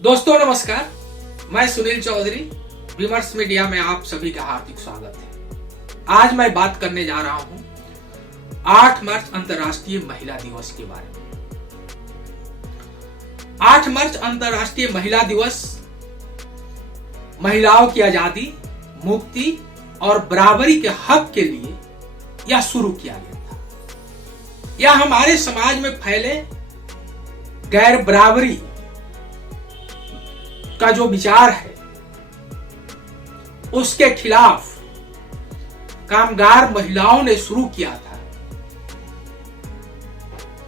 दोस्तों नमस्कार, मैं सुनील चौधरी विमर्श मीडिया में आप सभी का हार्दिक स्वागत है। आज मैं बात करने जा रहा हूं 8 मार्च अंतर्राष्ट्रीय महिला दिवस के बारे में। 8 मार्च अंतर्राष्ट्रीय महिला दिवस महिलाओं की आजादी, मुक्ति और बराबरी के हक के लिए यह शुरू किया गया था। यह हमारे समाज में फैले गैर बराबरी का जो विचार है उसके खिलाफ कामगार महिलाओं ने शुरू किया था,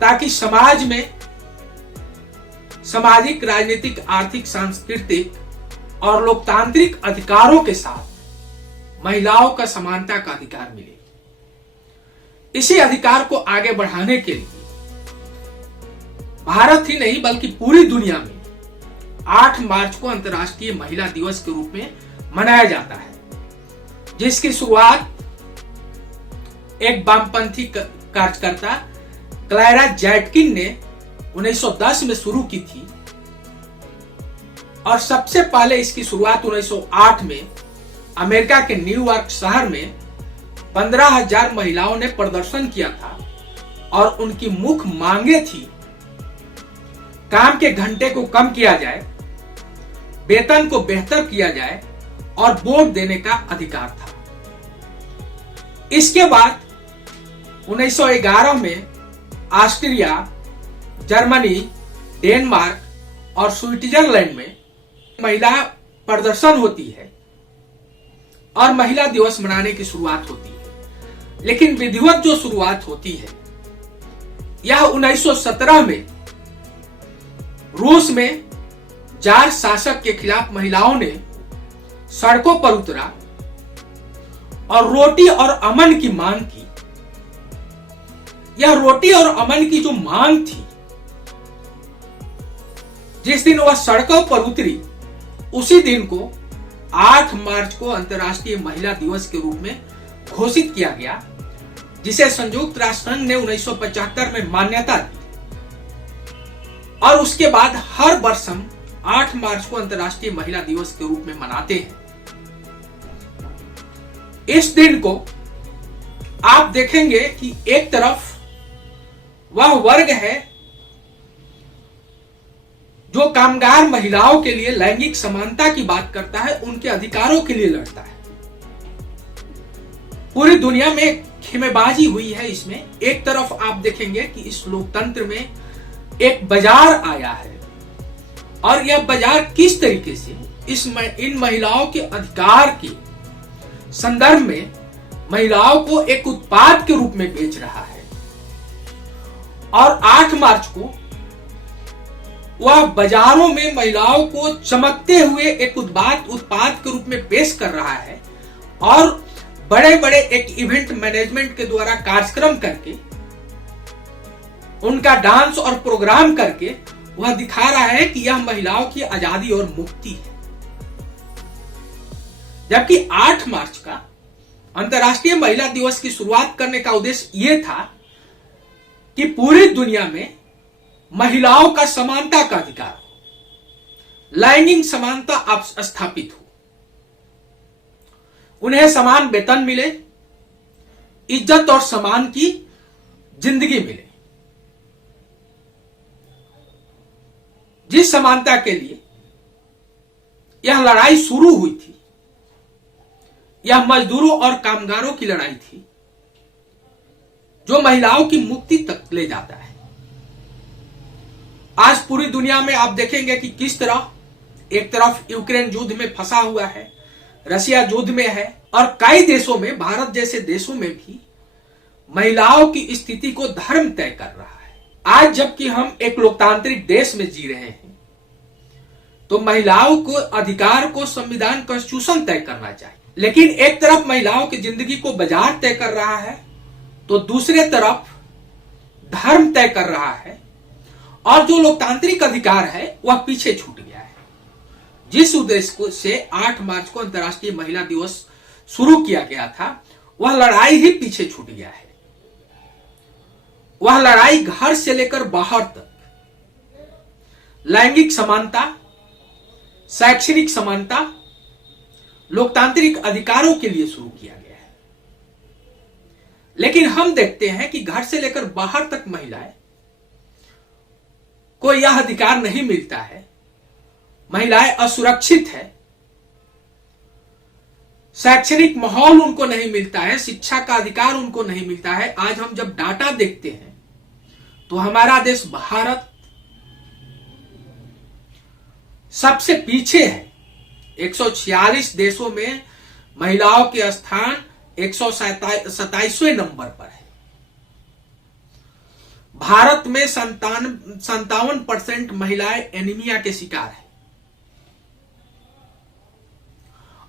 ताकि समाज में सामाजिक, राजनीतिक, आर्थिक, सांस्कृतिक और लोकतांत्रिक अधिकारों के साथ महिलाओं का समानता का अधिकार मिले। इसी अधिकार को आगे बढ़ाने के लिए भारत ही नहीं बल्कि पूरी दुनिया में 8 मार्च को अंतर्राष्ट्रीय महिला दिवस के रूप में मनाया जाता है, जिसकी शुरुआत एक वामपंथी कार्यकर्ता क्लैरा ज़ेटकिन ने 1910 में शुरू की थी और सबसे पहले इसकी शुरुआत 1908 में अमेरिका के न्यूयॉर्क शहर में 15,000 महिलाओं ने प्रदर्शन किया था और उनकी मुख्य मांगे थी काम के घंटे को कम किया जाए, वेतन को बेहतर किया जाए और वोट देने का अधिकार था। इसके बाद 1911 में ऑस्ट्रिया, जर्मनी, डेनमार्क और स्विट्जरलैंड में महिला प्रदर्शन होती है और महिला दिवस मनाने की शुरुआत होती है। लेकिन विधिवत जो शुरुआत होती है यह 1917 में रूस में जार शासक के खिलाफ महिलाओं ने सड़कों पर उतरा और रोटी और अमन की मांग की। यह रोटी और अमन की जो मांग थी, जिस दिन वह सड़कों पर उतरी उसी दिन को 8 मार्च को अंतर्राष्ट्रीय महिला दिवस के रूप में घोषित किया गया, जिसे संयुक्त राष्ट्र संघ ने 1975 में मान्यता दी और उसके बाद हर वर्ष हम 8 मार्च को अंतर्राष्ट्रीय महिला दिवस के रूप में मनाते हैं। इस दिन को आप देखेंगे कि एक तरफ वह वर्ग है जो कामगार महिलाओं के लिए लैंगिक समानता की बात करता है, उनके अधिकारों के लिए लड़ता है। पूरी दुनिया में खेमेबाजी हुई है इसमें। एक तरफ आप देखेंगे कि इस लोकतंत्र में एक बाजार आया है और यह बाजार किस तरीके से इन महिलाओं के अधिकार के संदर्भ में महिलाओं को एक उत्पाद के रूप में बेच रहा है। और 8 मार्च को वह बाजारों में महिलाओं को चमकते हुए एक उत्पाद के रूप में पेश कर रहा है और बड़े बड़े एक इवेंट मैनेजमेंट के द्वारा कार्यक्रम करके, उनका डांस और प्रोग्राम करके वह दिखा रहा है कि यह महिलाओं की आजादी और मुक्ति है। जबकि 8 मार्च का अंतर्राष्ट्रीय महिला दिवस की शुरुआत करने का उद्देश्य यह था कि पूरी दुनिया में महिलाओं का समानता का अधिकार हो, लैंगिक समानता स्थापित हो, उन्हें समान वेतन मिले, इज्जत और सम्मान की जिंदगी मिले। जिस समानता के लिए यह लड़ाई शुरू हुई थी, यह मजदूरों और कामगारों की लड़ाई थी, जो महिलाओं की मुक्ति तक ले जाता है। आज पूरी दुनिया में आप देखेंगे कि किस तरह एक तरफ यूक्रेन युद्ध में फंसा हुआ है, रशिया युद्ध में है और कई देशों में, भारत जैसे देशों में भी महिलाओं की स्थिति को धर्म तय कर रहा है। आज जबकि हम एक लोकतांत्रिक देश में जी रहे हैं, तो महिलाओं को अधिकार को संविधान, कॉन्स्टिट्यूशन तय करना चाहिए। लेकिन एक तरफ महिलाओं की जिंदगी को बाजार तय कर रहा है, तो दूसरे तरफ धर्म तय कर रहा है और जो लोकतांत्रिक अधिकार है वह पीछे छूट गया है। जिस उद्देश्य से 8 मार्च को अंतर्राष्ट्रीय महिला दिवस शुरू किया गया था, वह लड़ाई ही पीछे छूट गया है। वह लड़ाई घर से लेकर बाहर तक लैंगिक समानता, शैक्षणिक समानता, लोकतांत्रिक अधिकारों के लिए शुरू किया गया है। लेकिन हम देखते हैं कि घर से लेकर बाहर तक महिलाएं को यह अधिकार नहीं मिलता है। महिलाएं असुरक्षित है, शैक्षणिक माहौल उनको नहीं मिलता है, शिक्षा का अधिकार उनको नहीं मिलता है। आज हम जब डाटा देखते हैं तो हमारा देश भारत सबसे पीछे है। 146 देशों में महिलाओं के स्थान 127वें नंबर पर है। भारत में 57% महिलाएं एनीमिया के शिकार है।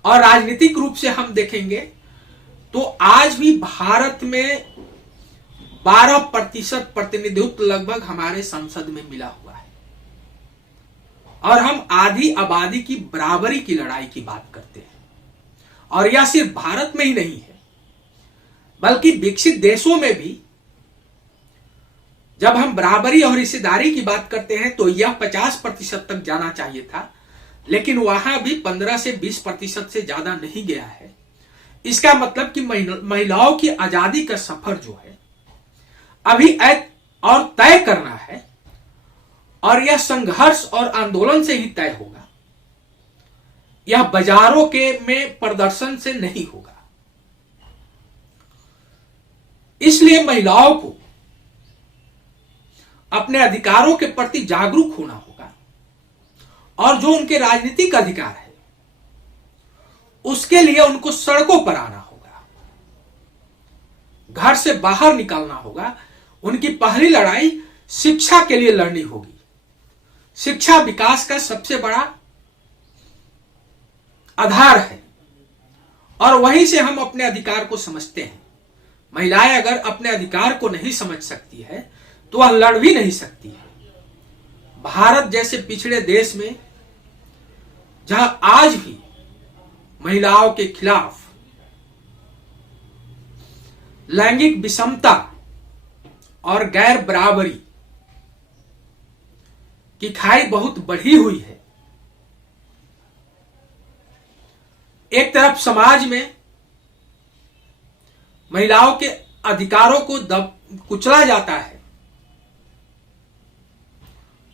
और राजनीतिक रूप से हम देखेंगे तो आज भी भारत में 12% प्रतिनिधित्व लगभग हमारे संसद में मिला हुआ है। और हम आधी आबादी की बराबरी की लड़ाई की बात करते हैं। और यह सिर्फ भारत में ही नहीं है, बल्कि विकसित देशों में भी जब हम बराबरी और हिस्सेदारी की बात करते हैं तो यह 50% तक जाना चाहिए था, लेकिन वहां भी 15 से 20% से ज्यादा नहीं गया है। इसका मतलब कि महिलाओं की आजादी का सफर जो है अभी और तय करना है, और यह संघर्ष और आंदोलन से ही तय होगा। यह बाजारों के में प्रदर्शन से नहीं होगा। इसलिए महिलाओं को अपने अधिकारों के प्रति जागरूक होना होगा, और जो उनके राजनीतिक अधिकार है उसके लिए उनको सड़कों पर आना होगा, घर से बाहर निकलना होगा। उनकी पहली लड़ाई शिक्षा के लिए लड़नी होगी। शिक्षा विकास का सबसे बड़ा आधार है, और वहीं से हम अपने अधिकार को समझते हैं। महिलाएं अगर अपने अधिकार को नहीं समझ सकती है तो वह लड़ भी नहीं सकती है। भारत जैसे पिछड़े देश में जहां आज भी महिलाओं के खिलाफ लैंगिक विषमता और गैर बराबरी की खाई बहुत बढ़ी हुई है। एक तरफ समाज में महिलाओं के अधिकारों को कुचला जाता है,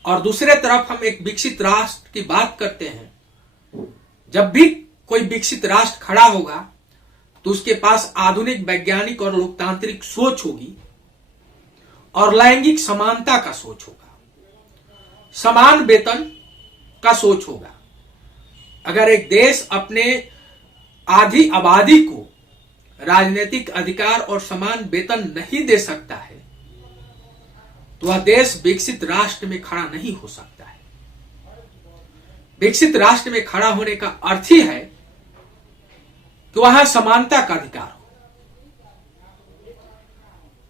और दूसरे तरफ हम एक विकसित राष्ट्र की बात करते हैं। जब भी कोई विकसित राष्ट्र खड़ा होगा तो उसके पास आधुनिक वैज्ञानिक और लोकतांत्रिक सोच होगी, और लैंगिक समानता का सोच होगा, समान वेतन का सोच होगा। अगर एक देश अपने आधी आबादी को राजनीतिक अधिकार और समान वेतन नहीं दे सकता है तो वह देश विकसित राष्ट्र में खड़ा नहीं हो सकता है। विकसित राष्ट्र में खड़ा होने का अर्थ ही है कि वहां समानता का अधिकार हो।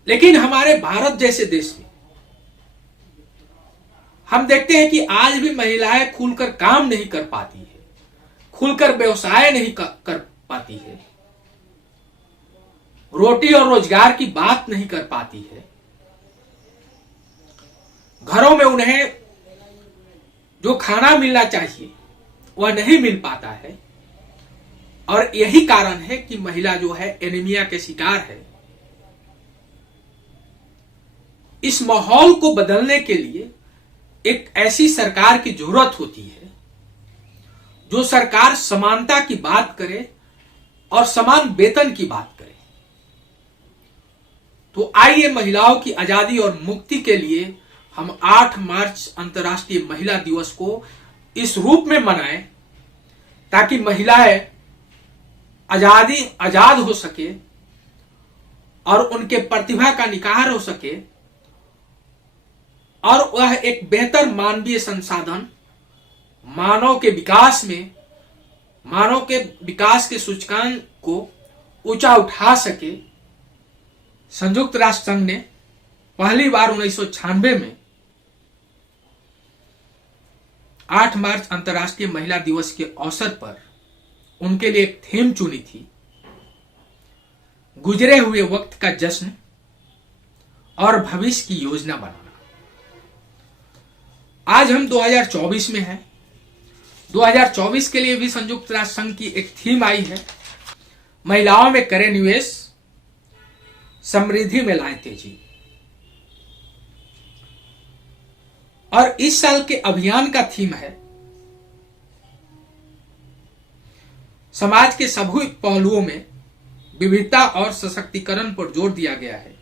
लेकिन हमारे भारत जैसे देश में हम देखते हैं कि आज भी महिलाएं खुलकर काम नहीं कर पाती है, खुलकर व्यवसाय नहीं कर पाती है, रोटी और रोजगार की बात नहीं कर पाती है। घरों में उन्हें जो खाना मिलना चाहिए वह नहीं मिल पाता है, और यही कारण है कि महिला जो है एनीमिया के शिकार है। इस माहौल को बदलने के लिए एक ऐसी सरकार की जरूरत होती है जो सरकार समानता की बात करे और समान वेतन की बात करे। तो आइए महिलाओं की आजादी और मुक्ति के लिए हम 8 मार्च अंतर्राष्ट्रीय महिला दिवस को इस रूप में मनाएं ताकि महिलाएं आजाद हो सके और उनके प्रतिभा का निखार हो सके, और वह एक बेहतर मानवीय संसाधन मानव के विकास के सूचकांक को ऊंचा उठा सके। संयुक्त राष्ट्र संघ ने पहली बार 1996 में 8 मार्च अंतर्राष्ट्रीय महिला दिवस के अवसर पर उनके लिए एक थीम चुनी थी, गुजरे हुए वक्त का जश्न और भविष्य की योजना बनाना। आज हम 2024 में हैं। 2024 के लिए भी संयुक्त राष्ट्र संघ की एक थीम आई है, महिलाओं में करें निवेश, समृद्धि में लाएं तेजी। और इस साल के अभियान का थीम है, समाज के सभी पहलुओं में विविधता और सशक्तिकरण पर जोर दिया गया है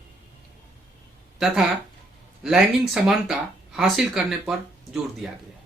तथा लैंगिक समानता हासिल करने पर जोर दिया गया है।